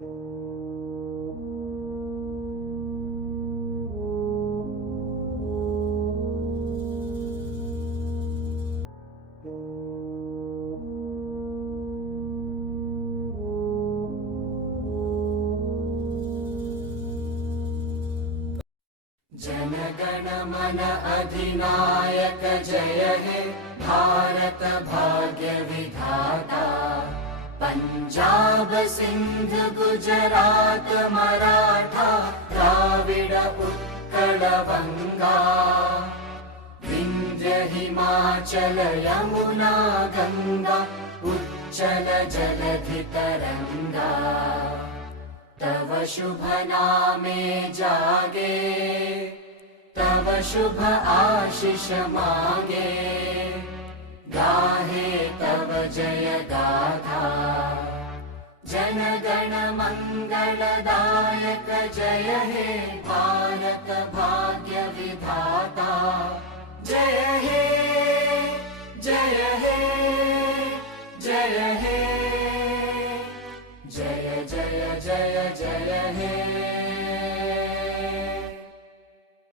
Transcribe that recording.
जनगण मन अधिनायक जय हे भारत भाग्य विधाता। पंजाब सिंध गुजरात मराठा द्राविड उत्कल बंगा। विंध्य हिमाचल यमुना गंगा उच्चल जलधि तरंगा। तव शुभ नामे जागे तव शुभ आशीष मांगे। गाहे तव जय गाथा जन गण मंगलदायक जय हे भारत भाग्य विधाता। जय हे